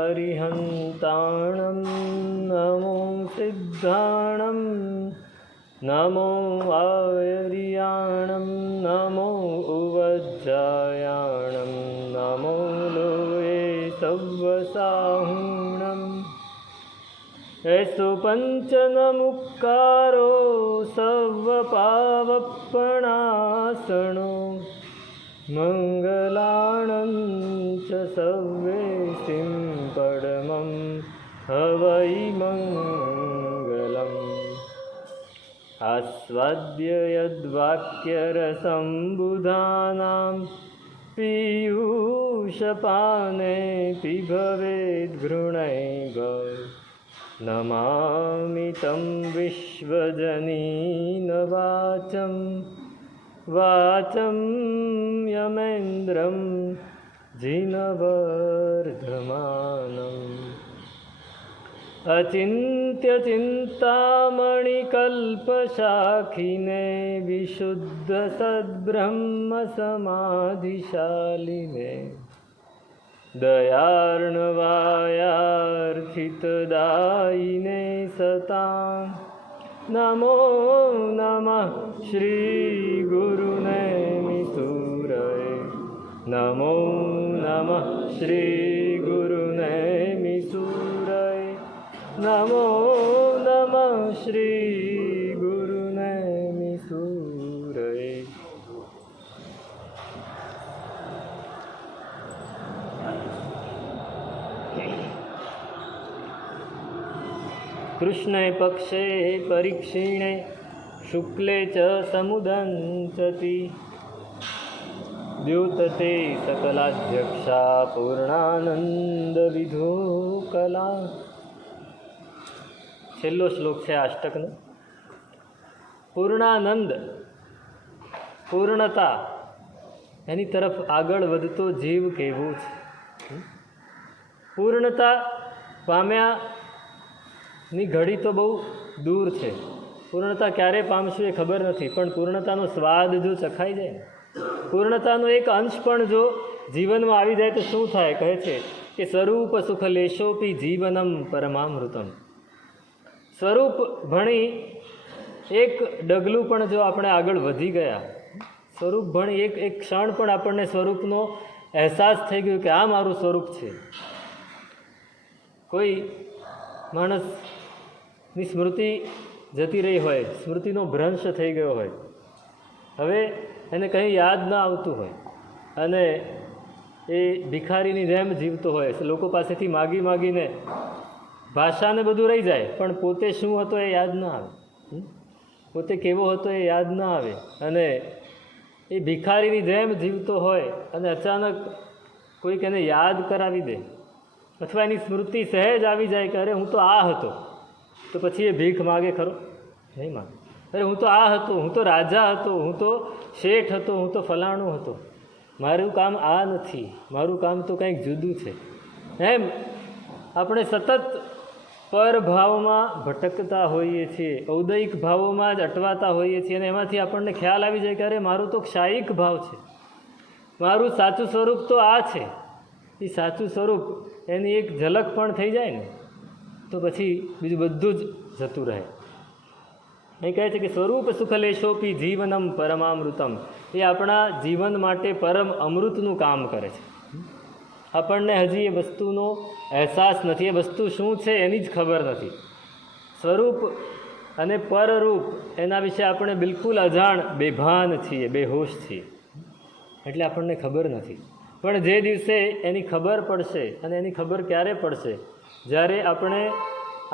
अरिहन्ताणं नमो सिद्धाणं नमो आर्याणं नमो उवज्जायाणं नमो लोये सव्वसाहुणम् ऐसो पंचनमुक्कारो सव्वपावपणासनो मंगलाणं च सव्वेसिं परमं हवै मंगलम् आस्वाद्य यद्वाक्यरसं बुधानां पीयूषपाने पिभवेद्घृणैव नमामि तं विश्वजनीनवाचं वाचं यमेन्द्रं जिनवर्धमानम् अचिन्त्यचिन्तामणिकल्पशाखिने विशुद्धसद्ब्रह्मसमाधिशालिने दयार्णवायार्थितदायिने सतां नमो नमः श्रीगुरुनैमिषूरये नमो नमः श्रीगुरुनैमिषूरये नमो नमः श्रीगुरुनैमिषूरये। कृष्णे पक्षे परिक्षीणे शुक्ले च समुदंसति द्योतते सकलाध्यक्षा पूर्णानंदविधो कला। छेल्लो श्लोक है अष्टकनो। पूर्णानंद पूर्णता एनी तरफ आगळ वधतो जीव केवो छे। पूर्णता पाम्या ની ઘડી તો બહુ દૂર છે। પૂર્ણતા ક્યારે પામશું એ ખબર નથી, પણ પૂર્ણતાનો સ્વાદ જો ચખાઈ જાય, પૂર્ણતાનો એક અંશ પણ જો જીવનમાં આવી જાય તો શું થાય? કહે છે કે સ્વરૂપ સુખ લેશોપી જીવનમ પરમામૃતમ। સ્વરૂપ ભણી એક ડગલું પણ જો આપણે આગળ વધી ગયા, સ્વરૂપ ભણી એક ક્ષણ પણ આપણને સ્વરૂપનો અહેસાસ થઈ ગયો કે આ મારું સ્વરૂપ છે। કોઈ માણસની સ્મૃતિ જતી રહી હોય, સ્મૃતિનો ભ્રંશ થઈ ગયો હોય, હવે એને કંઈ યાદ ન આવતું હોય અને એ ભિખારીની જેમ જીવતો હોય, લોકો પાસેથી માગી માગીને ભાષાને બધું રહી જાય, પણ પોતે શું હતો એ યાદ ન આવે, પોતે કેવો હતો એ યાદ ન આવે, અને એ ભિખારીની જેમ જીવતો હોય અને અચાનક કોઈક એને યાદ કરાવી દે અથવા એની સ્મૃતિ સહેજ આવી જાય કે અરે હું તો આ હતો, તો પછી એ ભીખ માગે ખરો? નહીં માગે। અરે હું તો આ હતો, હું તો રાજા હતો, હું તો શેઠ હતો, હું તો ફલાણું હતો, મારું કામ આ નથી, મારું કામ તો કંઈક જુદું છે। એમ આપણે સતત પરભાવમાં ભટકતા હોઈએ છીએ, ઔદયિક ભાવોમાં જ અટવાતા હોઈએ છીએ, અને એમાંથી આપણને ખ્યાલ આવી જાય કે અરે મારું તો ક્ષાયિક ભાવ છે, મારું સાચું સ્વરૂપ તો આ છે। એ સાચું સ્વરૂપ એની એક ઝલક પણ થઈ જાય ને તો પછી બીજું બધું જ જતું રહે। અહીં કહે છે કે સ્વરૂપ સુખ લેશોપી જીવનમ પરમામૃતમ। એ આપણા જીવન માટે પરમ અમૃતનું કામ કરે છે। આપણને હજી એ વસ્તુનો અહેસાસ નથી, એ વસ્તુ શું છે એની જ ખબર નથી। સ્વરૂપ અને પરરૂપ એના વિશે આપણે બિલકુલ અજાણ, બેભાન છીએ, બેહોશ છીએ, એટલે આપણને ખબર નથી। પણ જે દિવસે એની ખબર પડશે, અને એની ખબર ક્યારે પડશે? જ્યારે આપણે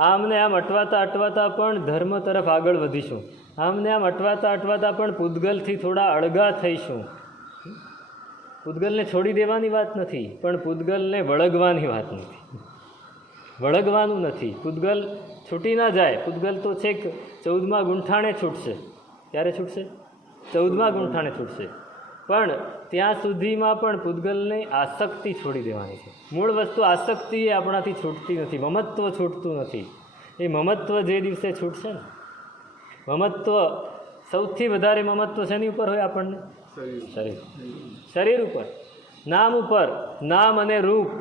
આમને આમ અટવાતા અટવાતા પણ ધર્મ તરફ આગળ વધીશું, આમને આમ અટવાતા અટવાતા પણ પૂતગલથી થોડા અળગા થઈશું। પૂતગલને છોડી દેવાની વાત નથી, પણ પૂતગલને વળગવાની વાત નથી, વળગવાનું નથી। પૂતગલ છૂટી ના જાય, પૂતગલ તો છેક 14મા ગુંઠાણે છૂટશે। ક્યારે છૂટશે? 14મા ગુંઠાણે છૂટશે, પણ ત્યાં સુધીમાં પણ પૂતગલને આસક્તિ છોડી દેવાની છે। મૂળ વસ્તુ આસક્તિ એ આપણાથી છૂટતી નથી, મમત્વ છૂટતું નથી। એ મમત્વ જે દિવસે છૂટશે ને, મમત્વ સૌથી વધારે મમત્વ શેની ઉપર હોય આપણને? શરીર, શરીર ઉપર, નામ ઉપર। નામ અને રૂપ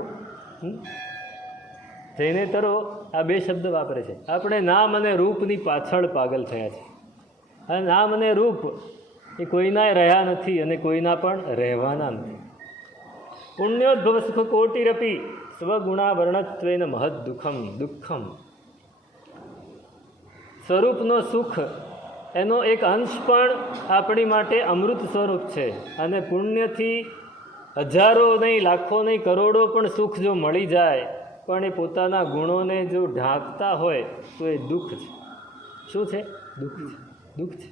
જૈનેતરો આ બે શબ્દ વાપરે છે. આપણે નામ અને રૂપની પાછળ પાગલ થયા છે. આ નામ અને રૂપ એ કોઈના રહ્યા નથી અને કોઈના પણ રહેવાના નથી. પુણ્યોદ્ભવ સુખ કોટિરપી સ્વગુણા વર્ણત્વેન મહદ દુઃખમ. સ્વરૂપનો સુખ એનો એક અંશ પણ આપણી માટે અમૃત સ્વરૂપ છે. અને પુણ્યથી હજારો નહીં, લાખો નહીં, કરોડો પણ સુખ જો મળી જાય પણ એ પોતાના ગુણોને જો ઢાંકતા હોય તો એ દુઃખ છે. શું છે? દુઃખ છે. દુઃખ છે.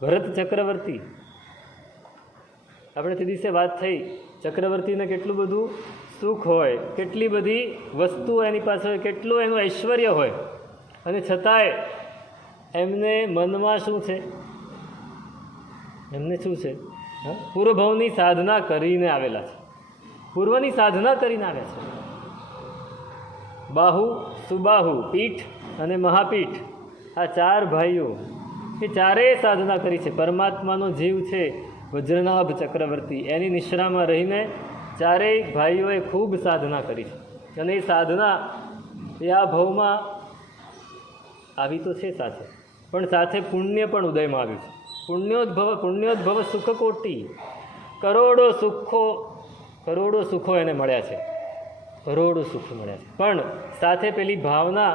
ભરત ચક્રવર્તી, આપણે તે દિવસે વાત થઈ, ચક્રવર્તીને કેટલું બધું સુખ હોય, કેટલી બધી વસ્તુઓ એની પાસે હોય, કેટલું એનું ઐશ્વર્ય હોય, અને છતાંય એમને મનમાં શું છે? એમને શું છે? પૂર્વભવની સાધના કરીને આવેલા છે. પૂર્વની સાધના કરીને આવ્યા છે. બાહુ, સુબાહુ, પીઠ અને મહાપીઠ, આ ચાર ભાઈઓ એ ચારેય સાધના કરી છે. પરમાત્માનો જીવ છે વજ્રનાભ ચક્રવર્તી, એની નિશ્રામાં રહીને ચારેય ભાઈઓએ ખૂબ સાધના કરી છે. અને એ સાધના એ આ ભવમાં આવી તો છે સાથે, પણ સાથે પુણ્ય પણ ઉદયમાં આવ્યું છે. પુણ્યોદ્ભવ સુખ કોટી, કરોડો સુખો એને મળ્યા છે. કરોડો સુખ મળ્યા છે. પણ સાથે પેલી ભાવના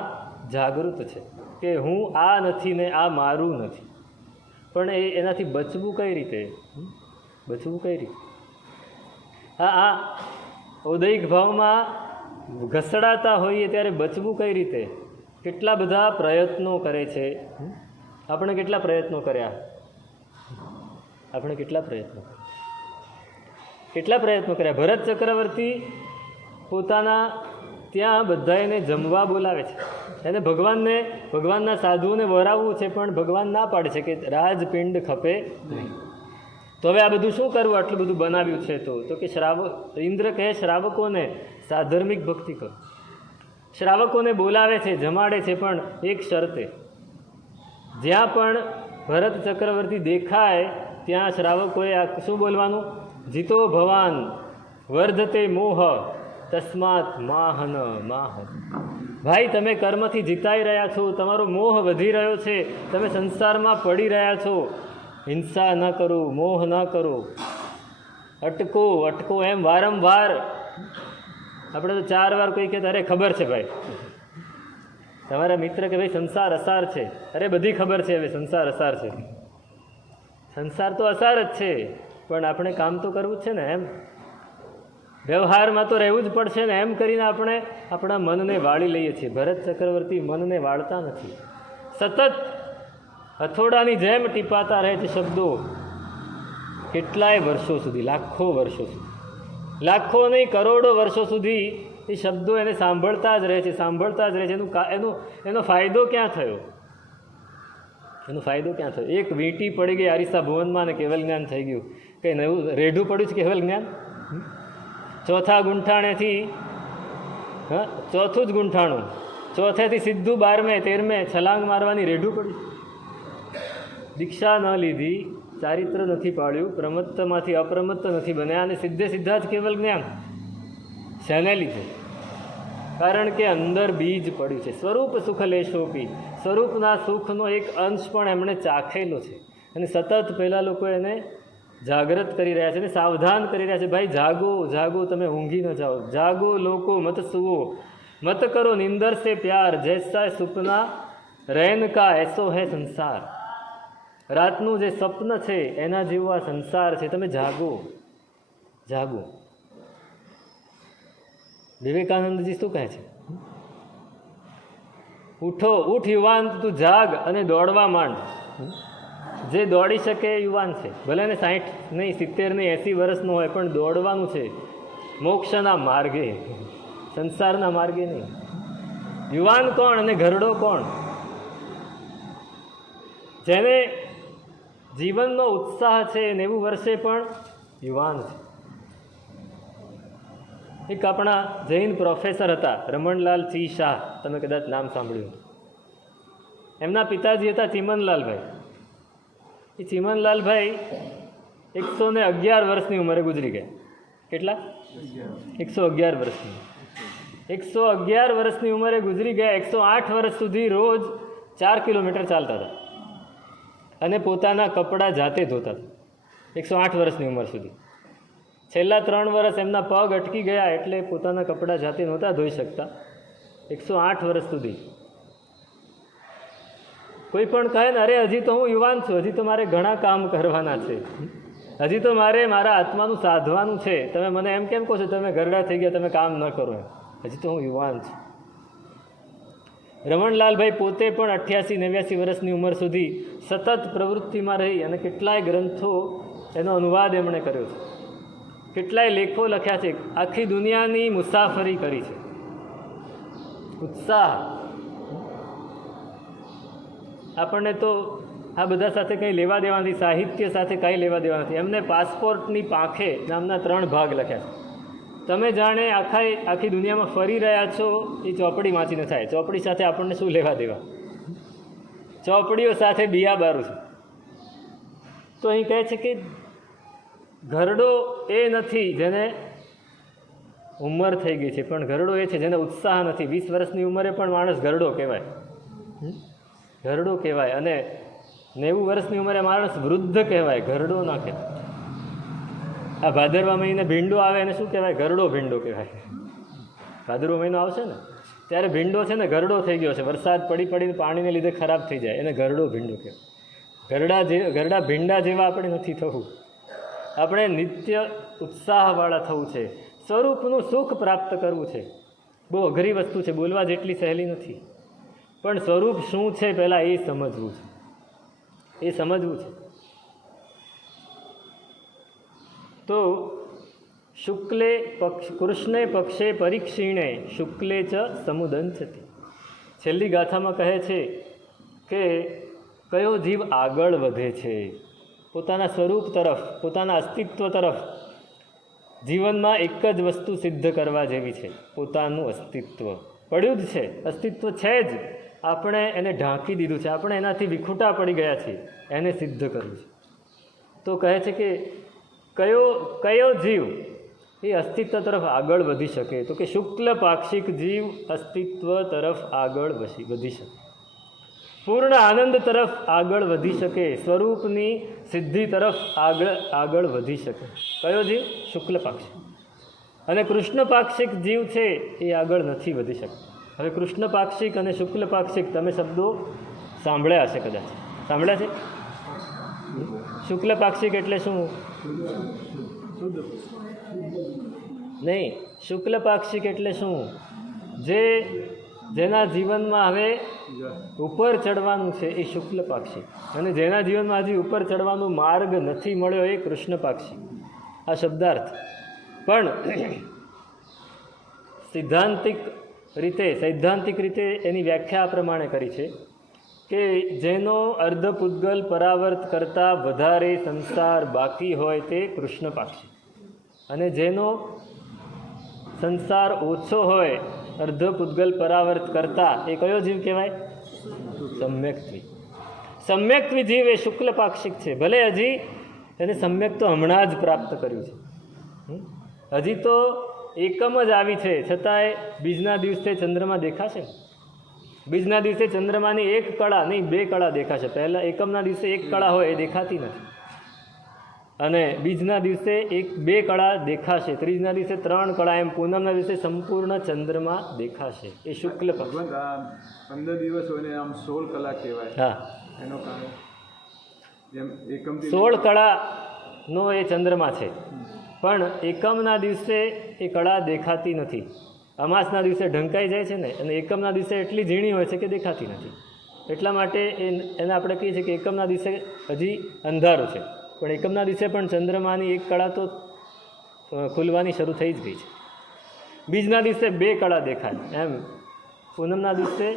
જાગૃત છે કે હું આ નથી ને આ મારું નથી. પણ એનાથી બચવું કઈ રીતે? બચવું કઈ રીતે? આ ઔદયિક ભાવમાં ઘસડાતા હોઈએ ત્યારે બચવું કઈ રીતે? કેટલા બધા પ્રયત્નો કરે છે. આપણે કેટલા પ્રયત્નો કર્યા? આપણે કેટલા પ્રયત્નો કર્યા? ભરત ચક્રવર્તી પોતાના ત્યાં બધાને જમવા બોલાવે છે. એને ભગવાનના સાધુઓને વરાવવું છે, પણ ભગવાન ના પાડે છે કે રાજપિંડ ખપે નહીં. તો હવે આ બધું શું કરવું? આટલું બધું બનાવ્યું છે તો કે ઇન્દ્ર કહે શ્રાવકોને સાધર્મિક ભક્તિ કરો. શ્રાવકોને બોલાવે છે, જમાડે છે, પણ એક શરતે, જ્યાં પણ ભરત ચક્રવર્તી દેખાય ત્યાં શ્રાવકોએ શું બોલવાનું? જીતો ભવાન વર્ધતે મોહ તસ્માત માહન. ભાઈ, તમે કર્મથી જીતાઈ રહ્યા છો, તમારો મોહ વધી રહ્યો છે, તમે સંસારમાં પડી રહ્યા છો. હિંસા ન કરો, મોહ ન કરો, અટકો એમ વારંવાર. આપણે તો 4 વાર કોઈ કહે અરે ખબર છે ભાઈ, તમારા મિત્ર કે ભાઈ સંસાર અસાર છે. અરે બધી ખબર છે હવે સંસાર અસાર છે. સંસાર તો અસાર જ છે, પણ આપણે કામ તો કરવું જ છે ને. એમ વ્યવહારમાં તો રહેવું જ પડશે ને. એમ કરીને આપણે આપણા મનને વાળી લઈએ છીએ. ભરત ચક્રવર્તી મનને વાળતા નથી. સતત હથોડાની જેમ ટીપાતા રહે છે શબ્દો કેટલાય વર્ષો સુધી, લાખો વર્ષો સુધી, લાખો નહીં કરોડો વર્ષો સુધી એ શબ્દો એને સાંભળતા જ રહે છે. એનો ફાયદો ક્યાં થયો? એક વીંટી પડી ગઈ આરિસા ભુવનમાં અને કેવલ જ્ઞાન થઈ ગયું. કંઈ નવું રેઢું પડ્યું છે કેવલ જ્ઞાન? ચોથા ગુંઠાણેથી ચોથું જ ગુંઠાણું, ચોથેથી સીધું 12મે 13મે છલાંગ મારવાની રેઢું પડ્યું. દીક્ષા ન લીધી, ચારિત્ર નથી પાડ્યું, પ્રમત્તમાંથી અપ્રમત્ત નથી બન્યા, અને સીધા જ કેવલ જ્ઞાન. શેને લીધે? કારણ કે અંદર બીજ પડ્યું છે. સ્વરૂપ સુખ લેશોપી, સ્વરૂપના સુખનો એક અંશ પણ એમણે ચાખેલો છે. અને સતત પહેલાં લોકો એને જાગૃત કરી રહ્યા છે અને સાવધાન કરી રહ્યા છે. ભાઈ જાગો, તમે ઊંઘી ન જાઓ. જાગો લોકો મત સુવો, મત કરો નિંદર સે પ્યાર, જૈસા સુપના રૈન કા એસો હૈ સંસાર. રાતનું જે સ્વપ્ન છે એના જેવો આ સંસાર છે. તમે જાગો. વિવેકાનંદજી શું કહે છે? ઉઠ યુવાન, તું જાગ અને દોડવા માંડ. જે દોડી શકે એ યુવાન છે. ભલે ને 60 નહીં, 70 નહીં, 80 વર્ષનો હોય, પણ દોડવાનું છે મોક્ષના માર્ગે, સંસારના માર્ગે નહીં. યુવાન કોણ અને ઘરડો કોણ? જેને જીવનનો ઉત્સાહ છે, 90 વર્ષે પણ યુવાન છે. એક આપણા જૈન પ્રોફેસર હતા રમણલાલ સિંહ શાહ, તમે કદાચ નામ સાંભળ્યું. એમના પિતાજી હતા ચીમનલાલભાઈ. એ ચીમનલાલભાઈ 111 વર્ષની ઉંમરે ગુજરી ગયા. કેટલા? 111 વર્ષની. 111 વર્ષની ઉંમરે ગુજરી ગયા. 108 વર્ષ સુધી રોજ 4 કિલોમીટર ચાલતા હતા અને પોતાના કપડાં જાતે ધોતા હતા. 108 વર્ષની ઉંમર સુધી. છેલ્લા 3 વર્ષ એમના પગ અટકી ગયા એટલે પોતાના કપડાં જાતે નહોતા ધોઈ શકતા. 108 વર્ષ સુધી. કોઈ પણ કહે ને, અરે હજી તો હું યુવાન છું, હજી તો મારે ઘણા કામ કરવાના છે, હજી તો મારે મારા આત્માનું સાધવાનું છે, તમે મને એમ કેમ કહો છો તમે ગરડા થઈ ગયા, તમે કામ ન કરો, હજી તો હું યુવાન છું. રમણલાલભાઈ પોતે પણ 88-89 વર્ષની ઉંમર સુધી સતત પ્રવૃત્તિમાં રહી અને કેટલાય ગ્રંથો એનો અનુવાદ એમણે કર્યો છે, કેટલાય લેખો લખ્યા છે, આખી દુનિયાની મુસાફરી કરી છે. ઉત્સાહ આપણને તો આ બધા સાથે કંઈ લેવા દેવા નથી, સાહિત્ય સાથે કાંઈ લેવા દેવા નથી. એમને પાસપોર્ટની પાંખે નામના 3 ભાગ લખ્યા છે. તમે જાણે આખી દુનિયામાં ફરી રહ્યા છો એ ચોપડી વાંચીને થાય. ચોપડી સાથે આપણને શું લેવા દેવા? ચોપડીઓ સાથે બિયા બારું છે. તો અહીં કહે છે કે ઘરડો એ નથી જેને ઉંમર થઈ ગઈ છે, પણ ઘરડો એ છે જેને ઉત્સાહ નથી. 20 વર્ષની ઉંમરે પણ માણસ ઘરડો કહેવાય, ઘરડો કહેવાય. અને 90 વર્ષની ઉંમરે માણસ વૃદ્ધ કહેવાય, ઘરડો ના કહેવાય. આ ભાદરવા મહિને ભીંડો આવે એને શું કહેવાય? ઘરડો ભીંડો કહેવાય. ભાદરવો મહિનો આવશે ને ત્યારે ભીંડો છે ને ઘરડો થઈ ગયો છે, વરસાદ પડીને પાણીને લીધે ખરાબ થઈ જાય, એને ઘરડો ભીંડો કહેવાય. ઘરડા ભીંડા જેવા આપણે નથી થવું, આપણે નિત્ય ઉત્સાહવાળા થવું છે, સ્વરૂપનું સુખ પ્રાપ્ત કરવું છે. બહુ અઘરી વસ્તુ છે, બોલવા જેટલી સહેલી નથી, પણ સ્વરૂપ શું છે પહેલાં એ સમજવું છે, એ સમજવું છે. તો શુક્લે કૃષ્ણે પક્ષે પરીક્ષીણે શુક્લે ચ સમુદંચતી. છેલ્લી ગાથામાં કહે છે કે કયો જીવ આગળ વધે છે પોતાના સ્વરૂપ તરફ, પોતાના અસ્તિત્વ તરફ. જીવનમાં એક જ વસ્તુ સિદ્ધ કરવા જેવી છે, પોતાનું અસ્તિત્વ પડ્યું જ છે, અસ્તિત્વ છે જ, આપણે એને ઢાંકી દીધું છે, આપણે એનાથી વિખૂટા પડી ગયા છીએ, એને સિદ્ધ કરવું છે. તો કહે છે કે કયો જીવ એ અસ્તિત્વ તરફ આગળ વધી શકે? તો કે શુક્લ પાક્ષિક જીવ અસ્તિત્વ તરફ આગળ વધી શકે, પૂર્ણ આનંદ તરફ આગળ વધી શકે, સ્વરૂપની સિદ્ધિ તરફ આગળ વધી શકે. કયો જીવ? શુક્લ પાક્ષિક. અને કૃષ્ણ પાક્ષિક જીવ છે એ આગળ નથી વધી શકતો. હવે કૃષ્ણ પાક્ષિક અને શુક્લ પાક્ષિક તમે શબ્દો સાંભળ્યા હશે, કદાચ સાંભળ્યા છે. શુક્લ પાક્ષિક એટલે શું? નહીં, શુક્લ પાક્ષિક એટલે શું? જેના જીવનમાં હવે ઉપર ચડવાનું છે એ શુક્લ પાક્ષિક, અને જેના જીવનમાં હજી ઉપર ચડવાનો માર્ગ નથી મળ્યો એ કૃષ્ણ પાક્ષિક. આ શબ્દાર્થ પણ સૈદ્ધાંતિક રીતે એની વ્યાખ્યા આ પ્રમાણે કરી છે કે જેનો અર્ધપુદ્ગલ પરાવર્ત કરતાં વધારે સંસાર બાકી હોય તે કૃષ્ણ પાક્ષિક, અને જેનો સંસાર ઓછો હોય અર્ધપુદ્ગલ પરાવર્ત કરતાં એ કયો જીવ કહેવાય? સમ્યક્ત્વી. સમ્યક્ત્વી જીવ એ શુક્લ પાક્ષિક છે. ભલે હજી એને સમ્યક તો હમણાં જ પ્રાપ્ત કર્યું છે, હજી તો એકમ જ આવી છે, છતાંય બીજના દિવસે ચંદ્રમા દેખાશે. બીજના દિવસે ચંદ્રમાની એક કળા નહીં, 2 કળા દેખાશે. પહેલાં એકમના દિવસે 1 કળા હોય એ દેખાતી નથી, અને બીજના દિવસે 2 કળા દેખાશે, ત્રીજના દિવસે 3 કળા, એમ પૂનમના દિવસે સંપૂર્ણ ચંદ્રમા દેખાશે. એ શુક્લ પક્ષ. 15 દિવસ હોય ને આમ 16 કલાક કહેવાય. હા, એનો કારણ જેમ એકમ 16 કળાનો એ ચંદ્રમા છે, પણ એકમના દિવસે એ કળા દેખાતી નથી. અમાસના દિવસે ઢંકાઈ જાય છે ને, અને એકમના દિવસે એટલી ઝીણી હોય છે કે દેખાતી નથી. એટલા માટે એને આપણે કહીએ છીએ કે એકમના દિવસે હજી અંધારું છે, પણ એકમના દિવસે પણ ચંદ્રમાની 1 કળા તો ખુલવાની શરૂ થઈ જ ગઈ છે. બીજના દિવસે 2 કળા દેખાય, એમ પૂનમના દિવસે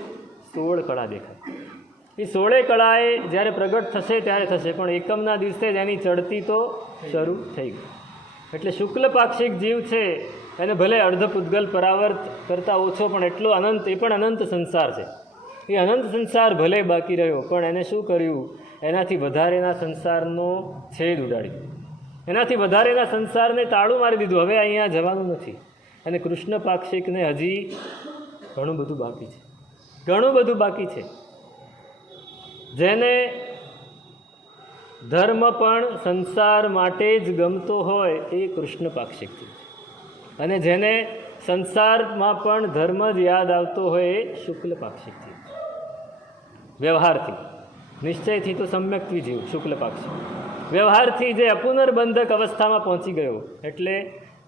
16 કળા દેખાય. એ 16 કળાએ જ્યારે પ્રગટ થશે ત્યારે થશે, પણ એકમના દિવસે જ એની ચડતી તો શરૂ થઈ ગઈ. એટલે શુક્લ પાક્ષિક જીવ છે એને ભલે અર્ધપુદ્ગલ પરાવર્ત કરતાં ઓછો, પણ એટલો અનંત, એ પણ અનંત સંસાર છે. એ અનંત સંસાર ભલે બાકી રહ્યો, પણ એને શું કર્યું? એનાથી વધારેના સંસારનો છેદ ઉડાડી. એનાથી વધારેના સંસારને તાળું મારી દીધું. હવે અહીંયા જવાનું નથી. અને કૃષ્ણ પાક્ષિકને હજી ઘણું બધું બાકી છે, ઘણું બધું બાકી છે. જેને ધર્મ પણ સંસાર માટે જ ગમતો હોય એ કૃષ્ણ પાક્ષિકથી, અને જેને સંસારમાં પણ ધર્મ જ યાદ આવતો હોય એ શુક્લ પાક્ષિકથી, વ્યવહારથી. નિશ્ચયથી તો સમ્યક્થી જીવ શુક્લ પાક્ષિક. વ્યવહારથી જે અપુનર્બંધક અવસ્થામાં પહોંચી ગયો, એટલે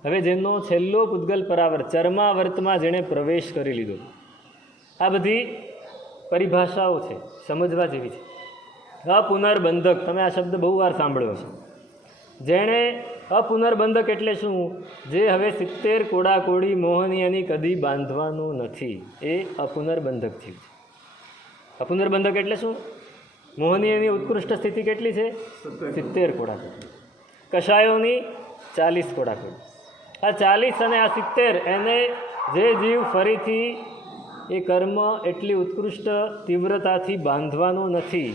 હવે જેનો છેલ્લો પૂદગલ પરાવર ચર્માવર્તમાં જેણે પ્રવેશ કરી લીધો. આ બધી પરિભાષાઓ છે, સમજવા જેવી છે. અપુનર્બંધક, તમે આ શબ્દ બહુ વાર સાંભળ્યો છે. જેણે અપુનર્બંધક એટલે શું? જે હવે 70 કોડાકોડી મોહનીયની કદી બાંધવાનું નથી, એ અપુનર્બંધક જીવ છે. અપુનર્બંધક એટલે શું? મોહનીયની ઉત્કૃષ્ટ સ્થિતિ કેટલી છે? 70 કોડાકોડી. કષાયોની 40 કોડાકોડી. આ 40 અને આ 70, એને જે જીવ ફરીથી એ કર્મ એટલી ઉત્કૃષ્ટ તીવ્રતાથી બાંધવાનો નથી,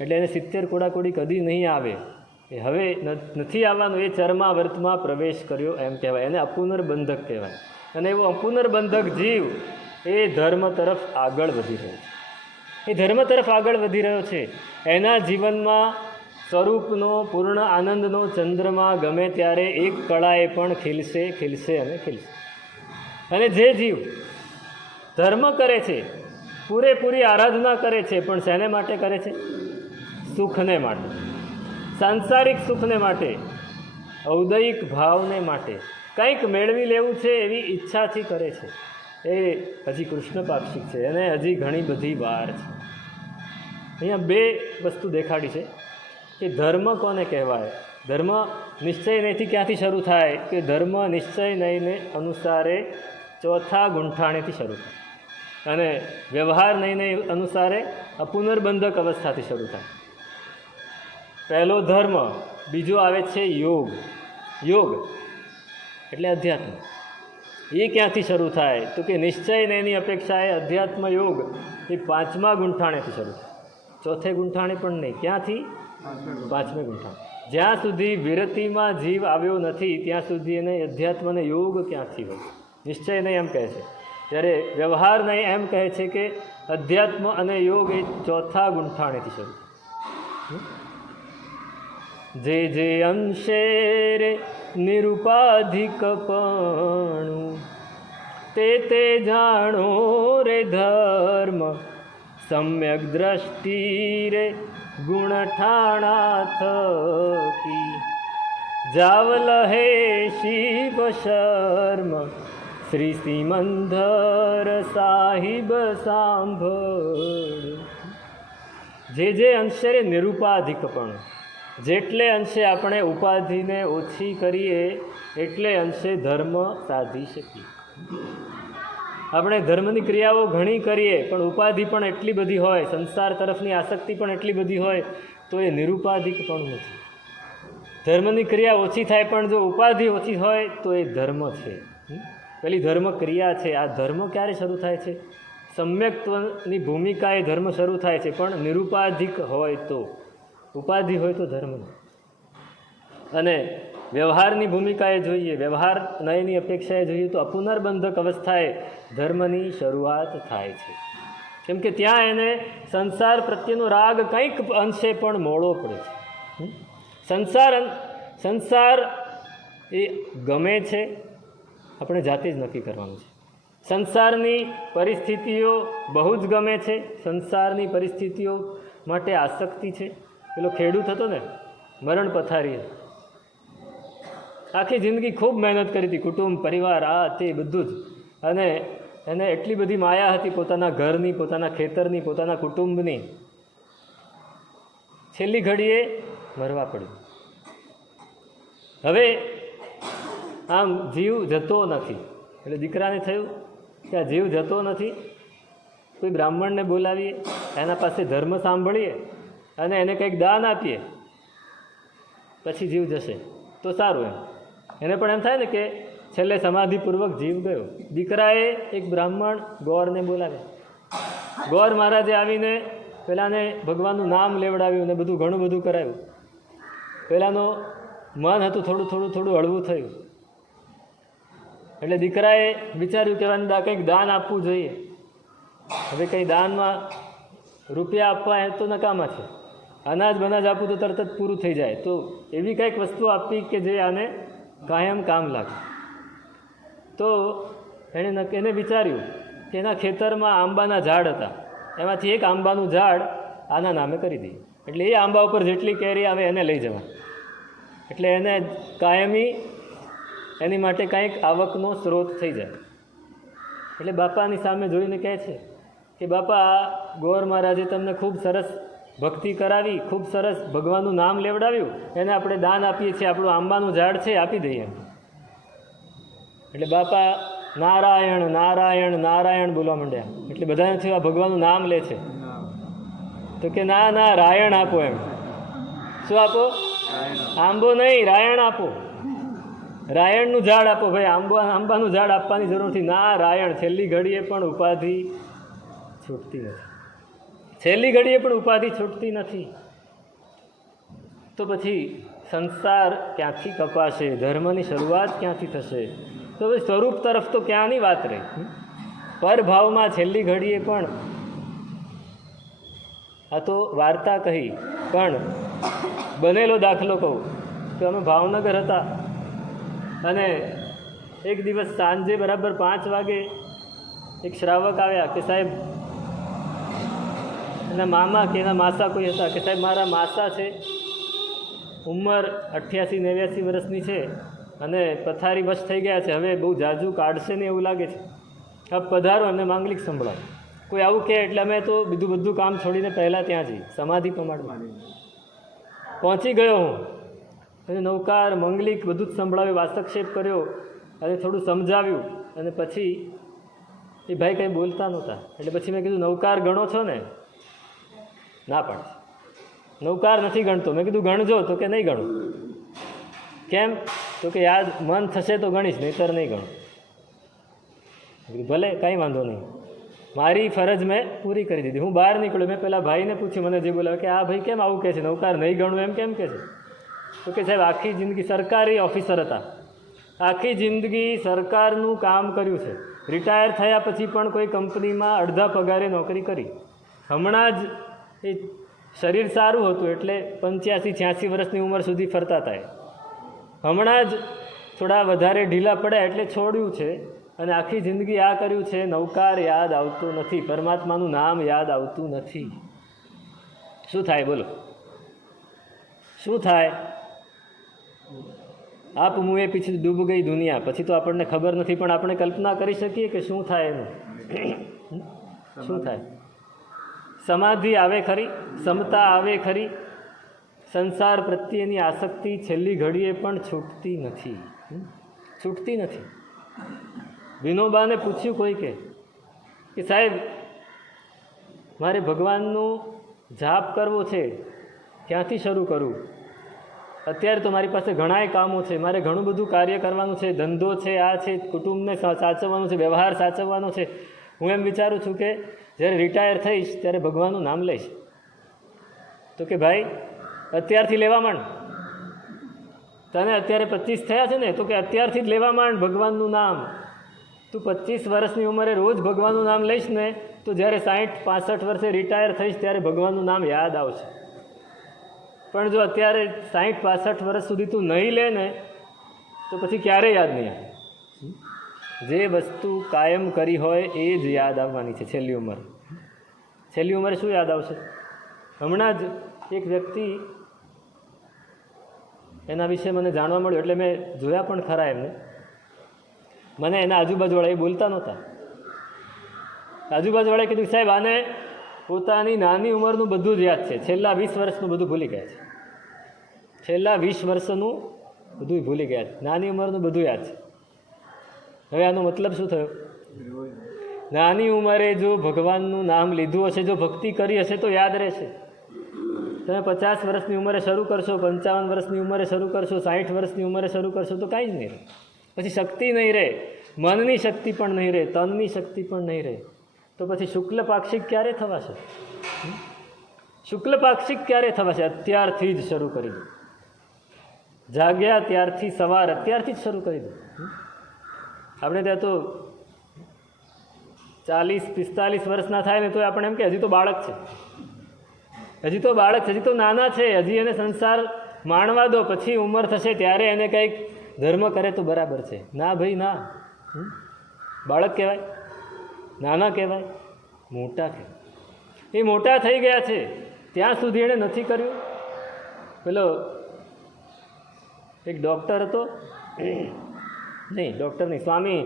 એટલે એને 70 કોડાકોડી કદી નહીં આવે, એ હવે નથી આવવાનું. એ ચર્માવર્તમાં પ્રવેશ કર્યો એમ કહેવાય, એને અપુનર્બંધક કહેવાય. અને એવો અપુનર્બંધક જીવ એ ધર્મ તરફ આગળ વધી રહ્યો છે. એ ધર્મ તરફ આગળ વધી રહ્યો છે. એના જીવનમાં સ્વરૂપનો પૂર્ણ આનંદનો ચંદ્રમા ગમે ત્યારે એક કળાએ પણ ખીલશે, ખીલશે અને ખીલશે. અને જે જીવ ધર્મ કરે છે, પૂરેપૂરી આરાધના કરે છે, પણ શેને માટે કરે છે? સુખને માટે, સાંસારિક સુખને માટે, ઔદયિક ભાવને માટે, કંઈક મેળવી લેવું છે એવી ઈચ્છાથી કરે છે, એ હજી કૃષ્ણ પાક્ષિક છે. અને હજી ઘણી બધી વાર છે. અહીંયા બે વસ્તુ દેખાડી છે કે ધર્મ કોને કહેવાય. ધર્મ નિશ્ચય નહીંથી ક્યાંથી શરૂ થાય? કે ધર્મ નિશ્ચય નહીંને અનુસારે ચોથા ગુંઠાણેથી શરૂ થાય, અને વ્યવહાર નહીંને અનુસારે અપુનર્બંધક અવસ્થાથી શરૂ થાય. પહેલો ધર્મ, બીજો આવે છે યોગ. યોગ એટલે અધ્યાત્મ. એ ક્યાંથી શરૂ થાય? તો કે નિશ્ચય નહીંની અપેક્ષાએ અધ્યાત્મ યોગ એ 5મા ગુંઠાણેથી શરૂ થાય. ચોથે ગુંઠાણે પણ નહીં. ક્યાંથી? 5મે ગુંઠાણ. જ્યાં સુધી વિરતિમાં જીવ આવ્યો નથી ત્યાં સુધી એને અધ્યાત્મ અને યોગ ક્યાંથી હોય? નિશ્ચય નહીં એમ કહે છે, જ્યારે વ્યવહાર નહીં એમ કહે છે કે અધ્યાત્મ અને યોગ એ ચોથા ગુંઠાણેથી શરૂ થાય. જે જે અંશે રે નિરુપાધિકપણું, તે તે જાણો રે ધર્મ, સમ્યક દ્રષ્ટિ રે ગુણ ઠાણા થકી, જાવલ હે શિવ શર્મ, શ્રી સિમંદર સાહિબ સાંભળ. જે અંશે રે નિરુપાધિકપણું, જેટલે અંશે આપણે ઉપાધિને ઓછી કરીએ એટલે અંશે ધર્મ સાધી શકીએ. આપણે ધર્મની ક્રિયાઓ ઘણી કરીએ પણ ઉપાધિ પણ એટલી બધી હોય, સંસાર તરફની આસક્તિ પણ એટલી બધી હોય, તો એ નિરુપાધિક પણ નથી. ધર્મની ક્રિયા ઓછી થાય પણ જો ઉપાધિ ઓછી હોય તો એ ધર્મ છે. પેલી ધર્મ ક્રિયા છે. આ ધર્મ ક્યારે શરૂ થાય છે? સમ્યક્ત્વની ભૂમિકાએ ધર્મ શરૂ થાય છે, પણ નિરુપાધિક હોય તો. ઉપાધિ હોય તો ધર્મ નહીં. અને વ્યવહારની ભૂમિકાએ જોઈએ, વ્યવહાર નયની અપેક્ષાએ જોઈએ તો અપુનર્બંધક અવસ્થાએ ધર્મની શરૂઆત થાય છે. કેમ કે ત્યાં એને સંસાર પ્રત્યેનો રાગ કંઈક અંશે પણ મોડો પડે છે. સંસાર એ ગમે છે, આપણે જાતે જ નક્કી કરવાનું છે. સંસારની પરિસ્થિતિઓ બહુ જ ગમે છે, સંસારની પરિસ્થિતિઓ માટે આસક્તિ છે. પેલો ખેડૂત હતો ને, મરણ પથારી, આખી જિંદગી ખૂબ મહેનત કરી હતી, કુટુંબ પરિવાર આ તે બધું જ, અને એને એટલી બધી માયા હતી પોતાના ઘરની, પોતાના ખેતરની, પોતાના કુટુંબની. છેલ્લી ઘડીએ મરવા પડ્યું. હવે આમ જીવ જતો નથી, એટલે દીકરાને થયું કે આ જીવ જતો નથી, કોઈ બ્રાહ્મણને બોલાવીએ, એના પાસે ધર્મ સાંભળીએ અને એને કંઈક દાન આપીએ, પછી જીવ જશે તો સારું. એને પણ એમ થાય ને કે છેલ્લે સમાધિપૂર્વક જીવ ગયો. દીકરાએ એક બ્રાહ્મણ ગોરને બોલાવ્યા. ગોર મહારાજે આવીને પેલાને ભગવાનનું નામ લેવડાવ્યું ને બધું ઘણું બધું કરાવ્યું. પેલાનો મન હતું થોડું હળવું થયું. એટલે દીકરાએ વિચાર્યું કે કંઈક દાન આપવું જોઈએ. હવે કંઈ દાનમાં રૂપિયા આપવા એ તો નકામા છે, અનાજ બનાજ આપવું તો તરત જ પૂરું થઈ જાય. તો એવી કંઈક વસ્તુ આપવી કે જે આને કાયમ કામ લાગે. તો એને વિચાર્યું કે એના ખેતરમાં આંબાના ઝાડ હતા, એમાંથી એક આંબાનું ઝાડ આના નામે કરી દઈએ, એટલે એ આંબા ઉપર જેટલી કેરી આવે એને લઈ જવા, એટલે એને કાયમી એની માટે કંઈક આવકનો સ્ત્રોત થઈ જાય. એટલે બાપાની સામે જોઈને કહે છે કે બાપા, ગોર મહારાજે તમને ખૂબ સરસ ભક્તિ કરાવી, ખૂબ સરસ ભગવાનનું નામ લેવડાવ્યું, એને આપણે દાન આપીએ છીએ, આપણું આંબાનું ઝાડ છે આપી દઈએ. એટલે બાપા નારાયણ નારાયણ નારાયણ બોલવા માંડ્યા. એટલે બધાને થયું આ ભગવાનનું નામ લે છે. તો કે ના ના, રાયણ આપો. એમ શું આપો? આંબો નહીં, રાયણ આપો. રાયણનું ઝાડ આપો ભાઈ, આંબાનું ઝાડ આપવાની જરૂર નથી. ના, રાયણ. છેલ્લી ઘડીએ પણ ઉપાધિ છૂટતી નથી. છેલ્લી ઘડીએ પણ ઉપાધિ છૂટતી નથી. તો પછી સંસાર ક્યાંથી કપાશે? ધર્મની શરૂઆત ક્યાંથી થશે? તો પછી સ્વરૂપ તરફ તો ક્યાંની વાત રહી? પરભાવમાં છેલ્લી ઘડીએ પણ. આ તો વાર્તા કહી, પણ બનેલો દાખલો કહું તો અમે ભાવનગર હતા અને એક દિવસ સાંજે બરાબર 5 વાગે એક શ્રાવક આવ્યા કે સાહેબ, એના મામા કે એના માસા કોઈ હતા, કે સાહેબ મારા માસા છે, ઉંમર 88-89 વર્ષની છે અને પથારી વશ થઈ ગયા છે, હવે બહુ જાજુ કાઢશે ને એવું લાગે છે, આપ પધારો, એમને માંગલિક સંભળાવો. કોઈ આવું કહે એટલે અમે તો બધું કામ છોડીને પહેલાં ત્યાં જઈએ. સમાધિ પ્રમાણમાં પહોંચી ગયો હું અને નૌકાર મંગલિક બધું જ સંભળાવ્યું, વાસ્તક્ષેપ કર્યો અને થોડું સમજાવ્યું. અને પછી એ ભાઈ કંઈ બોલતા નહોતા. એટલે પછી મેં કીધું, નૌકાર ગણો છો ને? ના પાડે, નૌકાર નથી ગણતો. મેં કીધું ગણજો. તો કે નહીં ગણું. કેમ? તો કે યાદ મન થશે તો ગણીશ, નહીંતર નહીં ગણું. ભલે, કાંઈ વાંધો નહીં. મારી ફરજ મેં પૂરી કરી દીધી. હું બહાર નીકળ્યો. મેં પેલા ભાઈને પૂછ્યું, મને જે બોલાવે કે આ ભાઈ કેમ આવું કહે છે, નૌકાર નહીં ગણવું એમ કેમ કહે છે? તો કે સાહેબ આખી જિંદગી સરકારી ઓફિસર હતા, આખી જિંદગી સરકારનું કામ કર્યું છે, રિટાયર થયા પછી પણ કોઈ કંપનીમાં અડધા પગારે નોકરી કરી. હમણાં જ એ શરીર સારું હતું એટલે 85-86 વર્ષની ઉંમર સુધી ફરતા હતા. હમણાં જ થોડા વધારે ઢીલા પડ્યા એટલે છોડ્યું છે. અને આખી જિંદગી આ કર્યું છે. નૌકાર યાદ આવતું નથી, પરમાત્માનું નામ યાદ આવતું નથી. શું થાય બોલો? શું થાય? આપ મુએ પીછે ડૂબ ગઈ દુનિયા. પછી તો આપણને ખબર નથી, પણ આપણે કલ્પના કરી શકીએ કે શું થાય એનું. શું થાય? સમાધિ આવે ખરી, સમતા આવે ખરી, સંસાર પ્રત્યેની આસક્તિ છેલ્લી ઘડીએ પણ છૂટતી નથી. છૂટતી નથી. વિનોબાને પૂછ્યું કોઈ કે સાહેબ મારે ભગવાનનું જાપ કરવો છે, ક્યાંથી શરૂ કરું? અત્યારે તો મારી પાસે ઘણાય કામો છે, મારે ઘણું બધું કાર્ય કરવાનું છે, ધંધો છે, આ છે, કુટુંબને સાચવવાનું છે, વ્યવહાર સાચવવાનો છે. હું એમ વિચારું છું કે જ્યારે રિટાયર થઈશ ત્યારે ભગવાનનું નામ લઈશ. તો કે ભાઈ અત્યારથી લેવા માંડ. તને અત્યારે 25 થયા છે ને, તો કે અત્યારથી જ લેવા માંડ ભગવાનનું નામ. તું 25 વર્ષની ઉંમરે રોજ ભગવાનનું નામ લઈશ ને, તો જ્યારે 60-65 વર્ષે રિટાયર થઈશ ત્યારે ભગવાનનું નામ યાદ આવશે. પણ જો અત્યારે 60-65 વર્ષ સુધી તું નહીં લે ને, તો પછી ક્યારેય યાદ નહીં આવે. જે વસ્તુ કાયમ કરી હોય એ જ યાદ આવવાની છે. છેલ્લી ઉંમરે શું યાદ આવશે? હમણાં જ એક વ્યક્તિ, એના વિશે મને જાણવા મળ્યું, એટલે મેં જોયા પણ ખરા એમને. મને એના આજુબાજુવાળા એ બોલતા નહોતા. આજુબાજુવાળાએ કીધું સાહેબ આને પોતાની નાની ઉંમરનું બધું જ યાદ છે, છેલ્લા 20 વર્ષનું બધું ભૂલી ગયા છે. છેલ્લા 20 વર્ષનું બધું ભૂલી ગયા છે, નાની ઉંમરનું બધું યાદ છે. હવે આનો મતલબ શું થયો? નાની ઉંમરે જો ભગવાનનું નામ લીધું હશે, જો ભક્તિ કરી હશે તો યાદ રહેશે. તમે 50 વર્ષની ઉંમરે શરૂ કરશો, 55 વર્ષની ઉંમરે શરૂ કરશો, 60 વર્ષની ઉંમરે શરૂ કરશો તો કાંઈ જ નહીં રહે. પછી શક્તિ નહીં રહે, મનની શક્તિ પણ નહીં રહે, તનની શક્તિ પણ નહીં રહે. તો પછી શુક્લ પાક્ષિક ક્યારે થવાશે? શુક્લ પાક્ષિક ક્યારે થવાશે? અત્યારથી જ શરૂ કરી દો. જાગ્યા ત્યારથી સવાર અત્યારથી જ શરૂ કરી દો. આપણે ત્યાં તો 40-45 વર્ષના થાય ને તો આપણે એમ કે હજી તો બાળક છે, હજી તો બાળક છે, હજી તો નાના છે, હજી એને સંસાર માણવા દો, પછી ઉંમર થશે ત્યારે એને કંઈક ધર્મ કરે તો બરાબર છે. ના ભાઈ ના, બાળક કહેવાય, નાના કહેવાય, મોટા કહેવાય. એ મોટા થઈ ગયા છે ત્યાં સુધી એણે નથી કર્યું. પેલો એક ડૉક્ટર હતો, નહીં ડૉક્ટર નહીં, સ્વામી